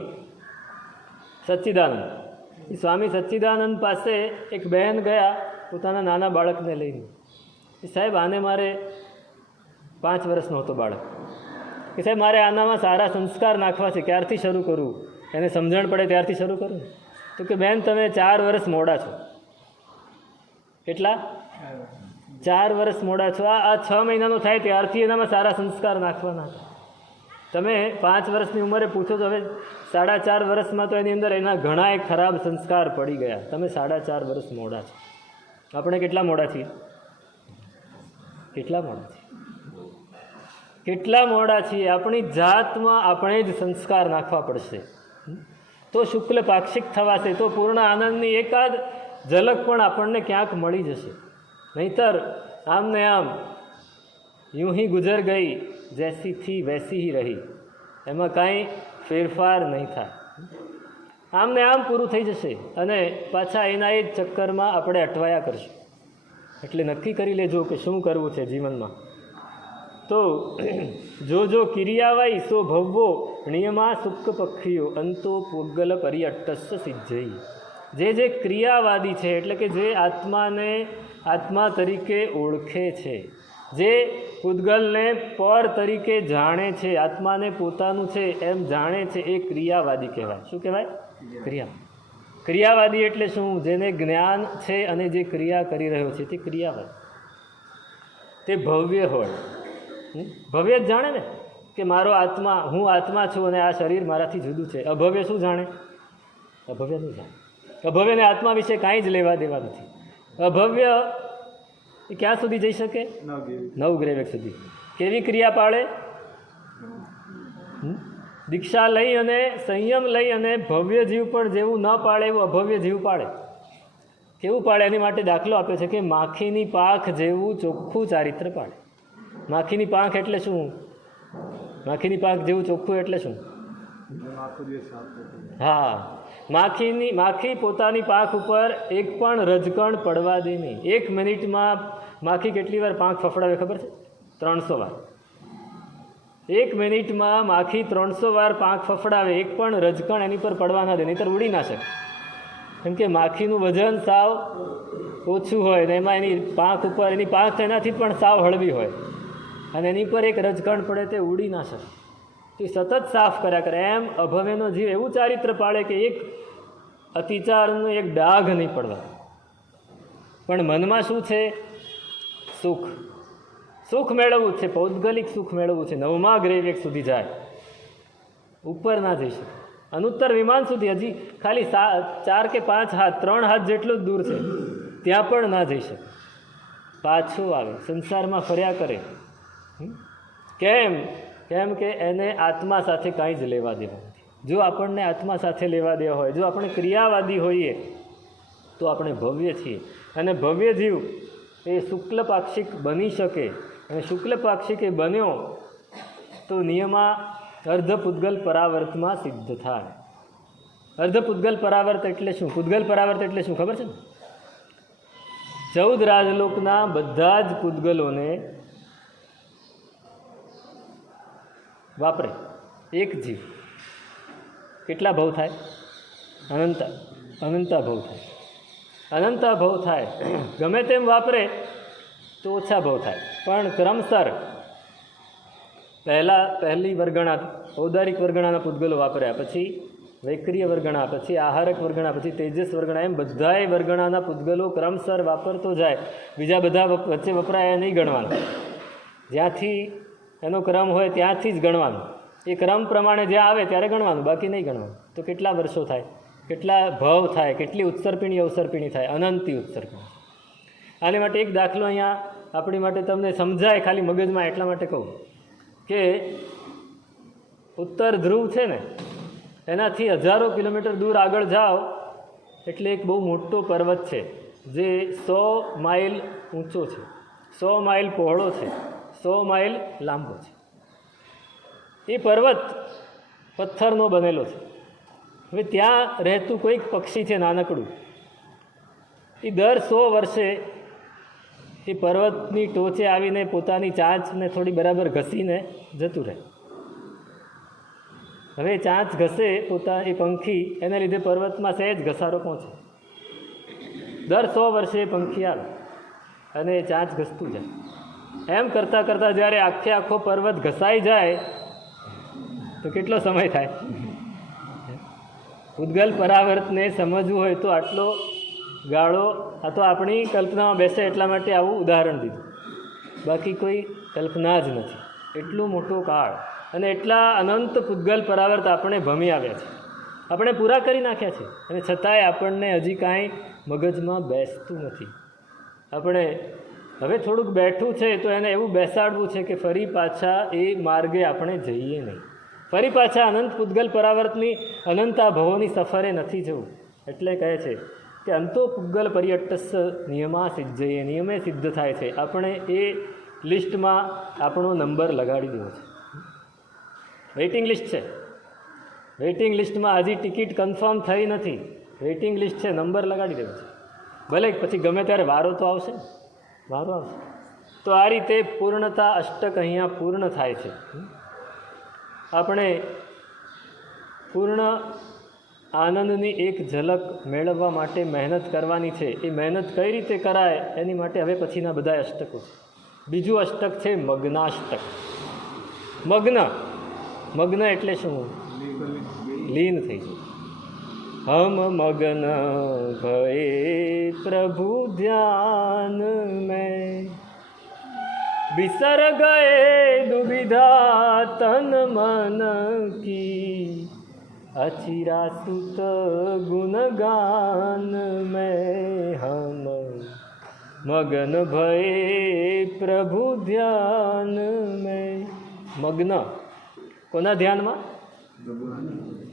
સચ્ચિદાનંદ. એ સ્વામી સચ્ચિદાનંદ પાસે એક બહેન ગયા પોતાના નાના બાળકને લઈને. એ સાહેબ આને મારે 5 વર્ષનો હતો બાળક, કે સાહેબ મારે આનામાં સારા સંસ્કાર નાખવા છે, ક્યારથી શરૂ કરું, એને સમજણ પડે ત્યારથી શરૂ કરું. તો કે બેન તમે 4 વર્ષ મોડા છો. કેટલા? 4 વર્ષ મોડા છો. આ 6 મહિનાનો થાય ત્યારથી એનામાં સારા સંસ્કાર નાખવાના. તમે 5 વર્ષની ઉંમરે પૂછો તો હવે 4.5 વર્ષમાં તો એની અંદર એના ઘણા એક ખરાબ સંસ્કાર પડી ગયા. તમે 4.5 વર્ષ મોડા છો. આપણે કેટલા મોડા છીએ? કેટલા મોડા છીએ? કેટલા મોડા છીએ? આપણી જાતમાં આપણે જ સંસ્કાર નાખવા પડશે તો શુક્લ પાક્ષિક થવાશે, તો પૂર્ણ આનંદની એકાદ ઝલક પણ આપણને ક્યાંક મળી જશે. નહીતર આમ ને આમ यूं ही गुजर गई जैसी थी वैसी ही रही, એમાં કાંઈ ફેરફાર નહીં થાય. આમ ને આમ પૂરું થઈ જશે અને પાછા એના એ જ ચક્કરમાં આપણે અટવાયા કરશું. એટલે નક્કી કરી લેજો કે શું કરવું છે જીવનમાં. તો જો જો કિરિયાવાઈ સો ભવવો નિયમા સુખ પક્ષીઓ અંતો પુગલ પરિઅટ્ટસ્સ સિદ્ધઈ. જે ક્રિયાવાદી છે એટલે કે જે આત્માને આત્મા તરીકે ઓળખે છે, જે પૂતગલને પર તરીકે જાણે છે, આત્માને પોતાનું છે એમ જાણે છે, એ ક્રિયાવાદી કહેવાય. શું કહેવાય? ક્રિયાવાદી એટલે શું? જેને જ્ઞાન છે અને જે ક્રિયા કરી રહ્યો છે તે ક્રિયાવાદી. તે ભવ્ય હોય, ભવ્ય જ જાણે ને કે મારો આત્મા, હું આત્મા છું અને આ શરીર મારાથી જુદું છે. અભવ્ય શું જાણે? અભવ્ય નહીં જાણે. અભવ્યને આત્મા વિશે કાંઈ જ લેવા દેવા નથી. અભવ્ય એ ક્યાં સુધી જઈ શકે? 9 ગ્રેવેક સુધી. કેવી ક્રિયા પાળે? દીક્ષા લઈ અને સંયમ લઈ અને ભવ્ય જીવ પણ જેવું ન પાળે એવું અભવ્ય જીવ પાળે. કેવું પાળે? એની માટે દાખલો આપ્યો છે કે માખીની પાંખ જેવું ચોખ્ખું ચારિત્ર પાળે. માખીની પાંખ એટલે શું? માખીની પાંખ જેવું ચોખ્ખું એટલે શું? હા, માખી પોતાની પાંખ ઉપર એક પણ રજકણ પડવા દે નહીં. 1 મિનિટમાં માખી કેટલી વાર પાંખ ફફડાવે ખબર છે? 300 વાર. 1 મિનિટમાં માખી 300 વાર પાંખ ફફડાવે, એક પણ રજકણ એની પર પડવા ના દે, નહીંતર ઉડી ના શકે. કેમ કે માખીનું વજન સાવ ઓછું હોય ને એમાં એની પાંખ ઉપર, એની પાંખ એનાથી પણ સાવ હળવી હોય અને એની પર એક રજકણ પડે તે ઉડી ના શકે. તે સતત સાફ કર્યા કરે. એમ અભવ્યનો જીવ એવું ચારિત્ર પાડે કે એક અતિચારનું એક ડાઘ નહીં પડવા. પણ મનમાં શું છે? સુખ. સુખ મેળવવું છે, પૌદ્ગલિક સુખ મેળવવું છે. 9મા ગ્રેવેક સુધી જાય, ઉપર ના જઈ શકે. અનુત્તર વિમાન સુધી હજી ખાલી 4 કે 5 હાથ, 3 હાથ જેટલું જ દૂર છે, ત્યાં પણ ના જઈ શકે. પાછો આવે, સંસારમાં ફર્યા કરે. કેમ કે એને આત્મા સાથે કાંઈ જ લેવા દેવા નથી. જો આપણને આત્મા સાથે લેવા દેવા હોય, જો આપણે ક્રિયાવાદી હોઈએ તો આપણે ભવ્ય છીએ. અને ભવ્ય જીવ એ શુક્લ પાક્ષિક બની શકે. અને શુક્લ પાક્ષિક એ બન્યો તો નિયમા અર્ધપુદ્ગલ પરાવર્તમાં સિદ્ધ થાય. અર્ધપુદ્ગલ પરાવર્ત એટલે શું? પૂતગલ પરાવર્ત એટલે શું ખબર છે ને? 14 રાજલોકના બધા જ પૂતગલોને વાપરે એક જીવ. કેટલા ભવ થાય? અનંતા ભવ થાય. અનંતા ભવ થાય. ગમે તેમ વાપરે તો ઓછા ભવ થાય. પણ ક્રમસર પહેલી વર્ગણા, ઔદારિક વર્ગણાના પૂતગલો વાપર્યા, પછી વૈક્રિય વર્ગણા, પછી આહારક વર્ગણા, પછી તેજસ વર્ગણા, એમ બધાય વર્ગણાના પૂતગલો ક્રમસર વાપરતો જાય. બીજા બધા વચ્ચે વપરાય નહીં ગણવાનું. જ્યાંથી એનો ક્રમ હોય ત્યાંથી જ ગણવાનું. એ ક્રમ પ્રમાણે જ્યાં આવે ત્યારે ગણવાનું, બાકી નહીં ગણવાનું. તો કેટલા વર્ષો થાય, કેટલા ભવ થાય, કેટલી ઉત્સર્પિણી અવસર્પિણી થાય? અનંતી ઉત્સર્પિણી. આની માટે એક દાખલો અહીંયા આપણી માટે તમને સમજાય ખાલી મગજમાં, એટલા માટે કહું કે ઉત્તર ધ્રુવ છે ને એનાથી હજારો કિલોમીટર દૂર આગળ જાઓ એટલે એક બહુ મોટો પર્વત છે જે 100 માઇલ ઊંચો છે, 100 માઇલ પહોળો છે, 100 માઇલ લાંબો છે. એ પર્વત પથ્થરનો બનેલો છે. હવે ત્યાં રહેતું કોઈક પક્ષી છે નાનકડું, એ દર 100 વર્ષે એ પર્વતની ટોચે આવીને પોતાની ચાંચને થોડી બરાબર ઘસીને જતું રહે. હવે ચાંચ ઘસે એ પંખી, એને લીધે પર્વતમાં સહેજ ઘસારો પહોંચે. દર 100 વર્ષે એ પંખી આવે અને એ ચાંચ ઘસતું જાય. એમ કરતાં કરતાં જ્યારે આખો પર્વત ઘસાઈ જાય તો કેટલો સમય થાય? ઉદ્ગલ પરાવર્તને સમજવું હોય તો આટલો ગાળો, આ તો આપણી કલ્પનામાં બેસે એટલા માટે આવું ઉદાહરણ દીધું, બાકી કોઈ કલ્પના જ નથી. એટલું મોટો કાળ અને એટલા અનંત પૂતગલ પરાવર્ત આપણે ભમી આવ્યા છે, આપણે પૂરા કરી નાખ્યા છે, અને છતાંય આપણને હજી કાંઈ મગજમાં બેસતું નથી. આપણે હવે થોડુંક બેઠું છે તો એને એવું બેસાડવું છે કે ફરી પાછા એ માર્ગે આપણે જઈએ નહીં, ફરી પાછા અનંત પૂતગલ પરાવર્તની અનંતા ભવોની સફરે નથી જવું. એટલે કહે છે કે અંતો પૂતગલ પર્યટસ નિયમા સિદ્ધયે, નિયમે સિદ્ધ થાય છે. આપણે એ લિસ્ટમાં આપણો નંબર લગાડી દેવો છે. વેઇટિંગ લિસ્ટ છે, વેઇટિંગ લિસ્ટમાં હજી ટિકિટ કન્ફર્મ થઈ નથી, વેઇટિંગ લિસ્ટ છે, નંબર લગાડી દેવો છે. ભલે પછી ગમે ત્યારે વારો તો આવશે, વારો આવશે. તો આ રીતે પૂર્ણતા અષ્ટક અહીંયા પૂર્ણ થાય છે. આપણે પૂર્ણ આનંદની એક ઝલક મેળવવા માટે મહેનત કરવાની છે. એ મહેનત કઈ રીતે કરાય એની માટે હવે પછીના બધા અષ્ટકો છે. બીજું અષ્ટક છે મગ્નાષ્ટક. મગ્ન એટલે શું? લીન થઈ જાય. હમ મગ્ન ભયે પ્રભુ ધ્યાન મેં, बिसर गए दुविधा तन मन की, अचिरा सुत गुणगान में हम मगन भये प्रभु ધ્યાન में. મગ્ન કોના ધ્યાનમાં?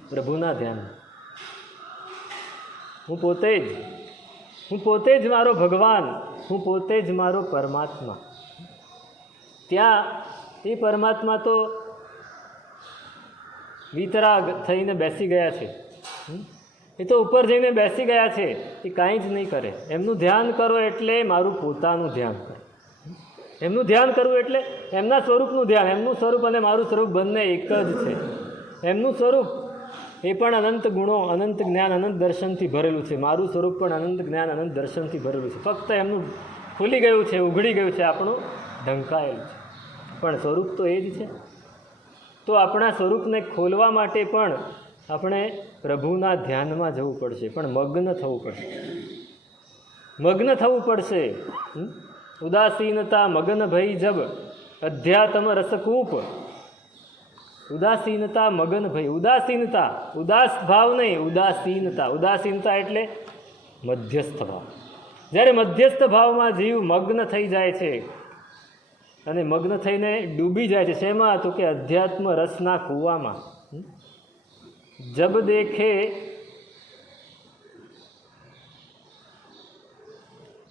પ્રભુના ધ્યાનમાં. હું પોતે જ મારો ભગવાન, હું પોતે જ મારો પરમાત્મા. ત્યાં એ પરમાત્મા તો વિતરાગ થઈને બેસી ગયા છે, એ તો ઉપર જઈને બેસી ગયા છે, એ કાંઈ જ નહીં કરે. એમનું ધ્યાન કરો એટલે મારું પોતાનું ધ્યાન કરો. એમનું ધ્યાન કરવું એટલે એમના સ્વરૂપનું ધ્યાન. એમનું સ્વરૂપ અને મારું સ્વરૂપ બંને એક જ છે. એમનું સ્વરૂપ એ પણ અનંત ગુણો, અનંત જ્ઞાન, અનંત દર્શનથી ભરેલું છે. મારું સ્વરૂપ પણ અનંત જ્ઞાન, અનંત દર્શનથી ભરેલું છે. ફક્ત એમનું ખુલી ગયું છે, ઉઘડી ગયું છે, આપણું ઢંકાયેલું છે, પણ સ્વરૂપ તો એ જ છે. તો આપણા સ્વરૂપને ખોલવા માટે પણ આપણે પ્રભુના ધ્યાનમાં જવું પડશે, પણ મગ્ન થવું પડશે. મગ્ન થવું પડશે. ઉદાસીનતા મગ્ન ભઈ જબ અધ્યાત્મ રસકૂપ. ઉદાસીનતા મગ્ન ભઈ, ઉદાસીનતા, ઉદાસ ભાવ નહીં, ઉદાસીનતા. ઉદાસીનતા એટલે મધ્યસ્થ ભાવ. જ્યારે મધ્યસ્થ ભાવમાં જીવ મગ્ન થઈ જાય છે અને મગ્ન થઈને ડૂબી જાય છે. શેમાં? તો કે અધ્યાત્મ રસના કૂવામાં. જબ દેખે,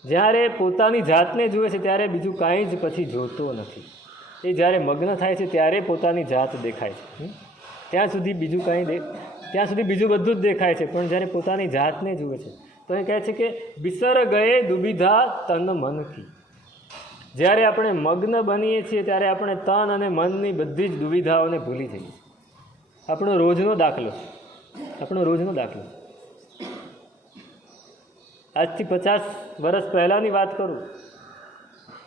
જ્યારે પોતાની જાતને જુએ છે ત્યારે બીજું કાંઈ જ પછી જોતો નથી. એ જ્યારે મગ્ન થાય છે ત્યારે પોતાની જાત દેખાય છે. ત્યાં સુધી બીજું ત્યાં સુધી બીજું બધું જ દેખાય છે, પણ જ્યારે પોતાની જાતને જુએ છે તો એ કહે છે કે બિસર ગયે દુવિધા તન મન કી. જ્યારે આપણે મગ્ન બનીએ છીએ ત્યારે આપણે તન અને મનની બધી જ દુવિધાઓને ભૂલી જઈએ. આપણો રોજનો દાખલો. આજથી 50 વર્ષ પહેલાંની વાત કરું,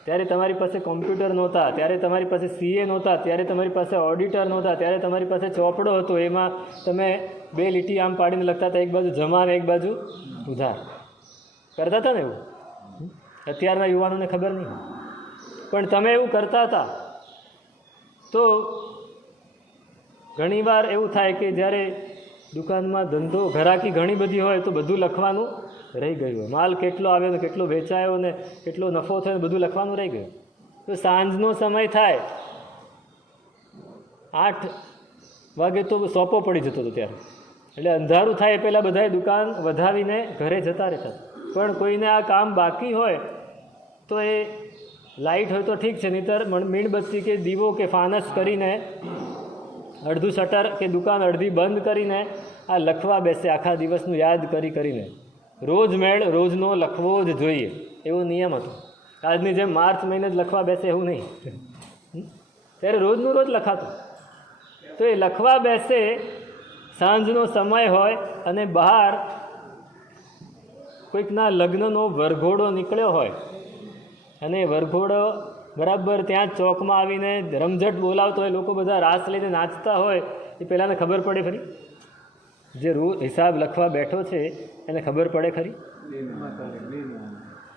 ત્યારે તમારી પાસે કોમ્પ્યુટર નહોતા, ત્યારે તમારી પાસે CA નહોતા, ત્યારે તમારી પાસે ઓડિટર નહોતા, ત્યારે તમારી પાસે ચોપડો હતો, એમાં તમે 2 લીટી આમ પાડીને લખતા હતા, એક બાજુ જમા અને એક બાજુ ઉધાર કરતા હતા ને. એવું અત્યારના યુવાનોને ખબર નહીં, પણ તમે એવું કરતા હતા. તો ઘણીવાર એવું થાય કે જ્યારે દુકાનમાં ધંધો ઘરાકી ઘણી બધી હોય તો બધું લખવાનું રહી ગયું. માલ કેટલો આવ્યો ને કેટલો વેચાયો ને કેટલો નફો થયો ને બધું લખવાનું રહી ગયું. તો સાંજનો સમય થાય 8 વાગે તો સોંપો પડી જતો હતો ત્યારે, એટલે અંધારું થાય એ પહેલાં બધાએ દુકાન વધાવીને ઘરે જતા રહેતા. પણ કોઈને આ કામ બાકી હોય તો એ લાઇટ હોય તો ઠીક છે, નહીંતર મીણબત્તી કે દીવો કે ફાનસ કરીને અડધું શટર કે દુકાન અડધી બંધ કરીને આ લખવા બેસે. આખા દિવસનું યાદ કરીને રોજ મેળ રોજનો લખવો જ જોઈએ એવો નિયમ હતો. આજની જેમ માર્ચ મહિને જ લખવા બેસે એવું નહીં, ત્યારે રોજનું રોજ લખાતું. તો એ લખવા બેસે, સાંજનો સમય હોય અને બહાર કોઈકના લગ્નનો વરઘોડો નીકળ્યો હોય અને વરઘોડો બરાબર ત્યાં ચોકમાં આવીને રમઝટ બોલાવતો હોય, લોકો બધા રાસ લઈને નાચતા હોય, એ પહેલાંને ખબર પડે ખરી? જે હિસાબ લખવા બેઠો છે એને ખબર પડે ખરી?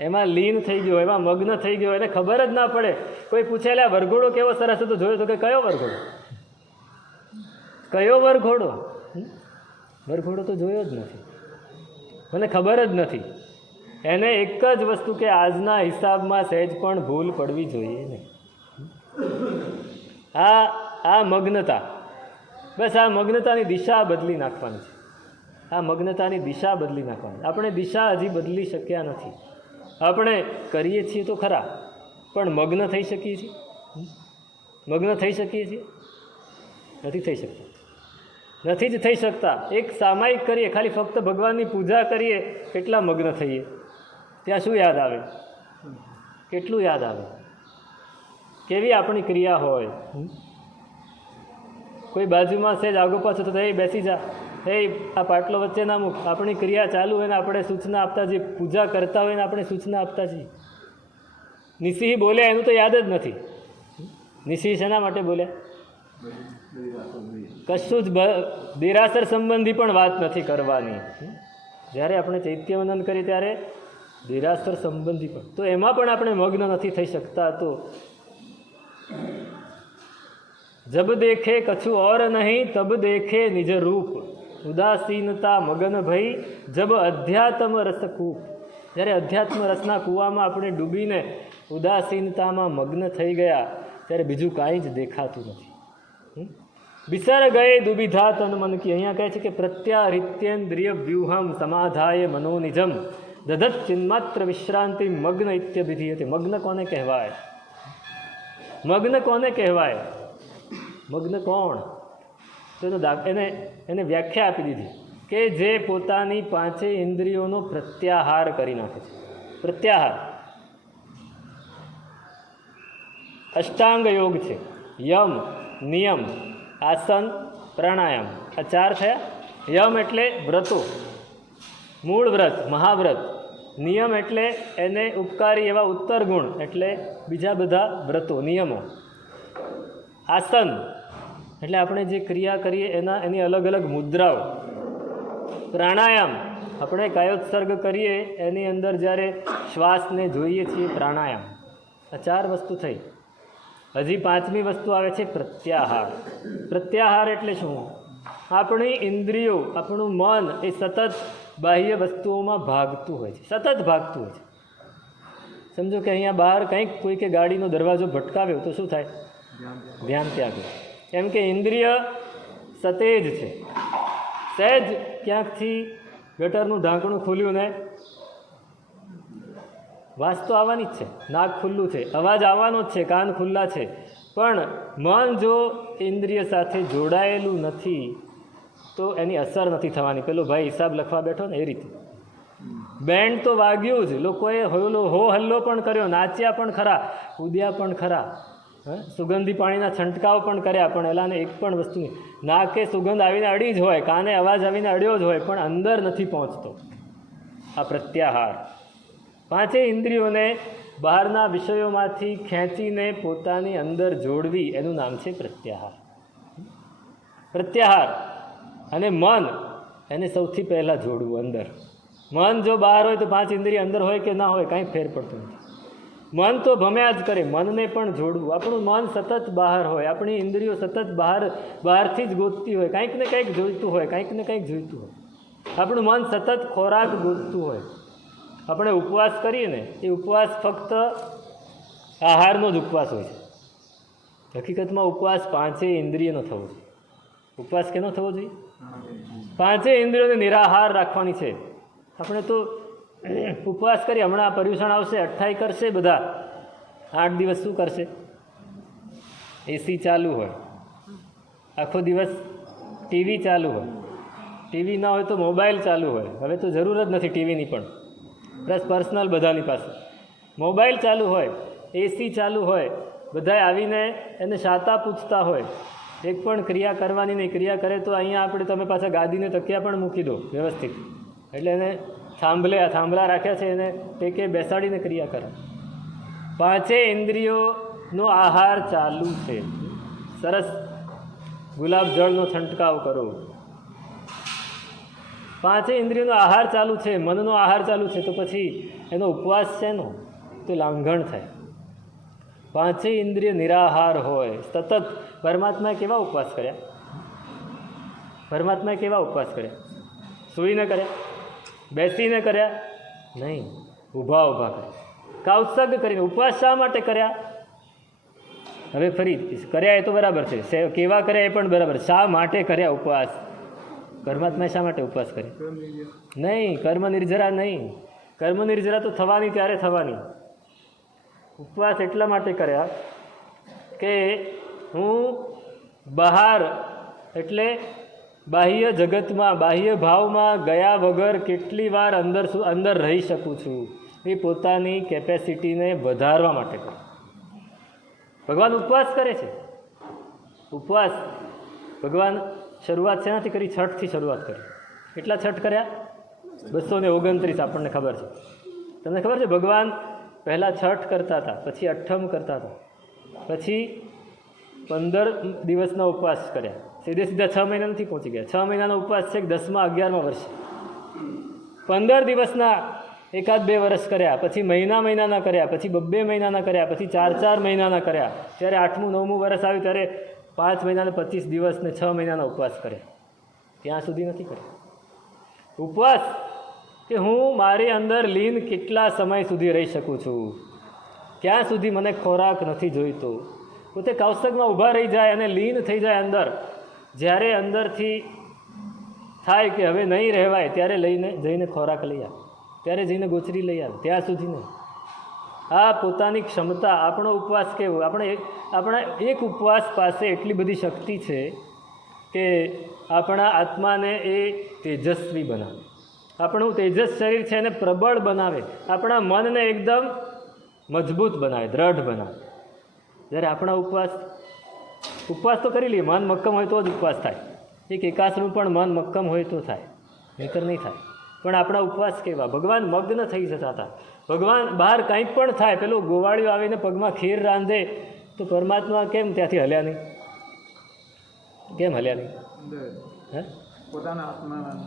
એમાં લીન થઈ ગયો, એમાં મગ્ન થઈ ગયો, એને ખબર જ ના પડે. કોઈ પૂછે એટલે આ વરઘોડો કેવો સરસ હતો, જોયો તો કે કયો વરઘોડો? કયો વરઘોડો? વરઘોડો તો જોયો જ નથી, મને ખબર જ નથી. એને એક જ વસ્તુ કે આજના હિસાબમાં સહેજ પણ ભૂલ પડવી જોઈએ નહીં. આ મગ્નતા, બસ આ મગ્નતાની દિશા બદલી નાખવાની છે. આ મગ્નતાની દિશા બદલી નાખવાની. આપણે દિશા હજી બદલી શક્યા નથી. આપણે કરીએ છીએ તો ખરા, પણ મગ્ન થઈ શકીએ છીએ? મગ્ન થઈ શકીએ છીએ? નથી થઈ શકતા, નથી જ થઈ શકતા. એક સામાયિક કરીએ, ખાલી ફક્ત ભગવાનની પૂજા કરીએ, કેટલા મગ્ન થઈએ. ત્યાં શું યાદ આવે? કેટલું યાદ આવે? કેવી આપણી ક્રિયા હોય. કોઈ બાજુમાં સહેજ આગો પાછો તો એ બેસી જા, એ આ પાટલો વચ્ચે ના મૂક. આપણી ક્રિયા ચાલુ હોય ને આપણે સૂચના આપતા જઈએ, પૂજા કરતા હોય ને આપણે સૂચના આપતા જઈએ. નિસિંહ બોલ્યા એનું તો યાદ જ નથી. નિસિંહ શેના માટે બોલ્યા? કશું જ દેરાસર સંબંધી પણ વાત નથી કરવાની. જ્યારે આપણે ચૈત્યવંદન કરીએ ત્યારે દેરાસર સંબંધી પણ, તો એમાં પણ આપણે મગ્ન નથી થઈ શકતા. તો જબ દેખે કછું ઓર નહીં તબ દેખે નિજ રૂપ, ઉદાસીનતા મગન ભઈ જબ અધ્યાત્મ રસકૂપ. જ્યારે અધ્યાત્મ રસના કૂવામાં આપણે ડૂબીને ઉદાસીનતામાં મગ્ન થઈ ગયા ત્યારે બીજું કાંઈ જ દેખાતું નથી. વિસર ગયે દુબિધા તન મન કી. અહીંયા કહે છે કે પ્રત્યાહૃત્યેન્દ્રિય વ્યુહમ સમાધાય મનોનિજમ દધત ચિન્માત્ર વિશ્રાંતિ મગ્ન ઇત્યભિધીયતે. મગ્ન કોને કહેવાય? મગ્ન કોને કહેવાય? મગ્ન કોણ? તો એને વ્યાખ્યા આપી દીધી કે જે પોતાની 5 ઇન્દ્રિયોનો પ્રત્યાહાર કરી નાખે છે. પ્રત્યાહાર અષ્ટાંગ યોગ છે. યમ, નિયમ, આસન, પ્રાણાયામ, આ 4 થયા. યમ એટલે વ્રતો, મૂળ વ્રત, મહાવ્રત. નિયમ એટલે એને ઉપકારી એવા ઉત્તર ગુણ, એટલે બીજા બધા વ્રતો, નિયમો. આસન એટલે આપણે જે ક્રિયા કરીએ એની અલગ અલગ મુદ્રાઓ. પ્રાણાયામ આપણે કાયોત્સર્ગ કરીએ એની અંદર જ્યારે શ્વાસને જોઈએ છીએ, પ્રાણાયામ. આ 4 વસ્તુ થઈ. હજી 5મી વસ્તુ આવે છે પ્રત્યાહાર. પ્રત્યાહાર એટલે શું? આપણી ઇન્દ્રિયો, આપણું મન એ સતત બાહ્ય વસ્તુઓમાં ભાગતું હોય છે, સતત ભાગતું હોય છે. સમજો કે અહીંયા બહાર કંઈક કોઈ કે ગાડીનો દરવાજો ભટકાવ્યો તો શું થાય? ધ્યાન ત્યાગે. એમ કે ઇન્દ્રિય સતેજ છે. સહેજ ક્યાંકથી ગટરનું ઢાંકણું ખુલ્યું ને વાસ તો આવવાની જ છે, નાક ખુલ્લું છે, અવાજ આવવાનો જ છે, કાન ખુલ્લા છે, પણ મન જો ઇન્દ્રિય સાથે જોડાયેલું નથી તો એની અસર નથી થવાની. પેલો ભાઈ હિસાબ લખવા બેઠો ને એ રીતે બેન્ડ તો વાગ્યું જ, લોકોએ હો હલ્લો પણ કર્યો, નાચ્યા પણ ખરા, કૂદ્યા પણ ખરા, સુગંધી પાણીના છંટકાવ પણ કર્યા, પણ એલાને એક પણ વસ્તુ નહીં. નાકે સુગંધ આવીને અડી જ હોય, કાને અવાજ આવીને અડ્યો જ હોય, પણ અંદર નથી પહોંચતો. આ પ્રત્યાહાર. 5 ઇન્દ્રિયોને બહારના વિષયોમાંથી ખેંચીને પોતાની અંદર જોડવી એનું નામ છે પ્રત્યાહાર. પ્રત્યાહાર. અને મન એને સૌથી પહેલાં જોડવું અંદર. મન જો બહાર હોય તો 5 ઇન્દ્રિય અંદર હોય કે ના હોય કાંઈ ફેર પડતું નથી. મન તો ભમ્યા જ કરે, મનને પણ જોડવું. આપણું મન સતત બહાર હોય, આપણી ઇન્દ્રિયો સતત બહારથી જ ગોતતી હોય, કંઈક ને કંઈક જોઈતું હોય, કંઈક ને કંઈક જોઈતું હોય. આપણું મન સતત ખોરાક ગોતતું હોય. આપણે ઉપવાસ કરીએ ને, એ ઉપવાસ ફક્ત આહારનો જ ઉપવાસ હોય છે. હકીકતમાં ઉપવાસ પાંચેય ઇન્દ્રિયનો થવો જોઈએ. ઉપવાસ કેનો થવો જોઈએ? પાંચેય ઇન્દ્રિયોને નિરાહાર રાખવાની છે. આપણે તો ઉપવાસ કરી, હમણાં પર્યુષણ આવશે, 28 કરશે બધા, 8 દિવસ શું કરશે? એસી ચાલુ હોય, આખો દિવસ ટીવી ચાલુ હોય, ટીવી ના હોય તો મોબાઈલ ચાલુ હોય. હવે તો જરૂર જ નથી ટીવીની પણ, પ્લસ પર્સનલ બધાની પાસે મોબાઈલ ચાલુ હોય, એસી ચાલુ હોય, બધાએ આવીને એને શાતા પૂછતા હોય. એક પણ ક્રિયા કરવાની નહીં. ક્રિયા કરે તો અહીંયા આપણે તમે પાછા ગાદીને તકિયા પણ મૂકી દો વ્યવસ્થિત, એટલે એને થાંભલા રાખ્યા છે, એને ટેકે બેસાડીને ક્રિયા કરે. પાંચેય ઇન્દ્રિયોનો આહાર ચાલુ છે. સરસ ગુલાબ જળનો છંટકાવ કરો. પાંચેય ઇન્દ્રિયોનો આહાર ચાલુ છે, મનનો આહાર ચાલુ છે, તો પછી એનો ઉપવાસ છે નો તો લાંઘણ થાય. પાંચેય ઇન્દ્રિય નિરાહાર હોય, સતત. પરમાત્માએ કેવા ઉપવાસ કર્યા? પરમાત્માએ કેવા ઉપવાસ કર્યા? સૂઈને કર્યા? બેસીને કર્યા? નહીં, ઊભા કર્યા. કાઉત્સર્ગ કરીને. ઉપવાસ શા માટે કર્યા? હવે ફરી કર્યા એ તો બરાબર છે, કેવા કર્યા એ પણ બરાબર. શા માટે કર્યા ઉપવાસ? પરમાત્માએ શા માટે ઉપવાસ કર્યા? નહીં, કર્મ નિર્જરા નહીં. કર્મ નિર્જરા તો થવાની ત્યારે થવાની. ઉપવાસ એટલા માટે કર્યા કે હું બહાર, એટલે બાહ્ય જગતમાં, બાહ્ય ભાવમાં ગયા વગર કેટલી વાર અંદર રહી શકું છું, એ પોતાની કેપેસિટીને વધારવા માટે કર્યું. ભગવાન ઉપવાસ કરે છે. ઉપવાસ ભગવાન શરૂઆત શેનાથી કરી? છઠથી શરૂઆત કરી. કેટલા છઠ કર્યા? 229 આપણને ખબર છે. તમને ખબર છે ભગવાન પહેલાં છઠ કરતા હતા, પછી અઠ્ઠમ કરતા હતા, પછી 15 દિવસના ઉપવાસ કર્યા. સીધા 6 મહિના નથી પહોંચી ગયા. 6 મહિનાનો ઉપવાસ છે 10મા 11મા વર્ષે. 15 દિવસના 1-2 વર્ષ કર્યા, પછી મહિનાના કર્યા, પછી 2 મહિનાના કર્યા, પછી 4 મહિનાના કર્યા. ત્યારે 8મું 9મું વર્ષ આવ્યું ત્યારે 5 મહિનાને 25 દિવસ ને 6 મહિનાના ઉપવાસ કર્યા. ત્યાં સુધી નથી કર્યા ઉપવાસ કે હું મારી અંદર લીન કેટલા સમય સુધી રહી શકું છું, ક્યાં સુધી મને ખોરાક નથી જોઈતો. પોતે કાઉત્સર્ગમાં ઊભા રહી જાય અને લીન થઈ જાય અંદર. જ્યારે અંદરથી થાય કે હવે નહીં રહેવાય, ત્યારે જઈને ખોરાક લઈ આવે, ત્યારે જઈને ગોચરી લઈ આવે. ત્યાં સુધી નહીં. આ પોતાની ક્ષમતા. આપણો ઉપવાસ કેવો? આપણા એક ઉપવાસ પાસે એટલી બધી શક્તિ છે કે આપણા આત્માને એ તેજસ્વી બનાવે. આપણું તેજસ શરીર છે એને પ્રબળ બનાવે. આપણા મનને એકદમ મજબૂત બનાવે, દ્રઢ બનાવે. જ્યારે આપણા ઉપવાસ તો કરી લઈએ, મન મક્કમ હોય તો જ ઉપવાસ થાય. એક એકાસનું પણ મન મક્કમ હોય તો થાય, નહીંતર નહીં થાય. પણ આપણા ઉપવાસ કેવા? ભગવાન મગ્ન થઈ જતા હતા. ભગવાન બહાર કંઈક પણ થાય, પેલું ગોવાળિયું આવીને પગમાં ખીર રાંધે તો પરમાત્મા કેમ ત્યાંથી હલ્યા નહીં? કેમ હલ્યા નહીં? હે?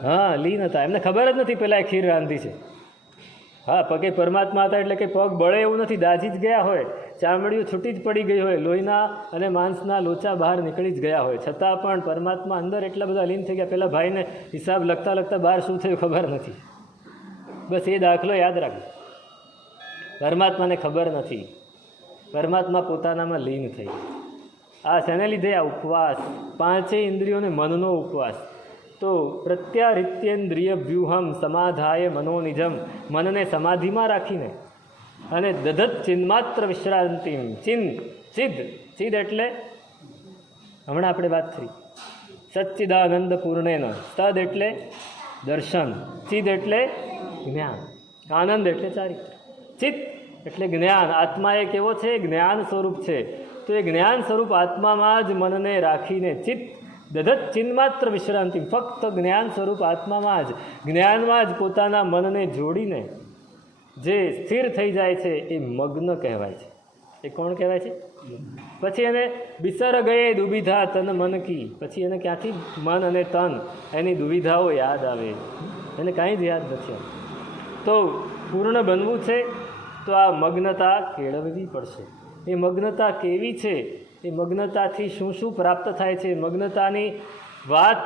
હા, લીન હતા. એમને ખબર જ નથી પેલા એ ખીર રાંધી છે. હા, પગે પરમાત્મા હતા એટલે કે પગ બળે એવું નથી, દાજી જ ગયા હોય, ચામડીઓ છૂટી જ પડી ગઈ હોય, લોહીના અને માંસના લોચા બહાર નીકળી જ ગયા હોય, છતાં પણ પરમાત્મા અંદર એટલા બધા લીન થઈ ગયા. પેલા ભાઈને હિસાબ લખતા બહાર શું થયું ખબર નથી. બસ એ દાખલો યાદ રાખજો. પરમાત્માને ખબર નથી, પરમાત્મા પોતાનામાં લીન થઈ. આ શેને લીધે? આ ઉપવાસ. પાંચેય ઇન્દ્રિયોને મનનો ઉપવાસ. તો પ્રત્યારિત્યેન્દ્રિય વ્યૂહમ સમાધાય મનોનિજમ. મનને સમાધિમાં રાખીને અને દધત ચિન્માત્ર વિશ્રાંતિમ. ચિદ એટલે હમણાં આપણે વાત કરી સચ્ચિદાનંદ પૂર્ણેન. તદ એટલે દર્શન, ચિદ એટલે જ્ઞાન, આનંદ એટલે ચારિત્ર, ચિત્ત એટલે જ્ઞાન. આત્મા એ કેવો છે? જ્ઞાન સ્વરૂપ છે. તો એ જ્ઞાન સ્વરૂપ આત્મામાં જ મનને રાખીને ચિત્ત દધત ચિન્માત્ર વિશ્રાંતિ. ફક્ત જ્ઞાન સ્વરૂપ આત્મામાં જ, જ્ઞાનમાં જ પોતાના મનને જોડીને જે સ્થિર થઈ જાય છે એ મગ્ન કહેવાય છે. એ કોણ કહેવાય છે? પછી એને બિસર ગયે દુવિધા તન મન કી. પછી એને ક્યાંથી મન અને તન, એની દુવિધાઓ યાદ આવે? એને કાંઈ જ યાદ નથી. તો પૂર્ણ બનવું છે તો આ મગ્નતા કેળવવી પડશે. એ મગ્નતા કેવી છે? એ મગ્નતાથી શું પ્રાપ્ત થાય છે? મગ્નતાની વાત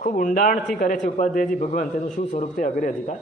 ખૂબ ઊંડાણથી કરે છે ઉપાધ્યાયજી ભગવાન. તેનું શું સ્વરૂપ તે અગ્રે અધિકાર.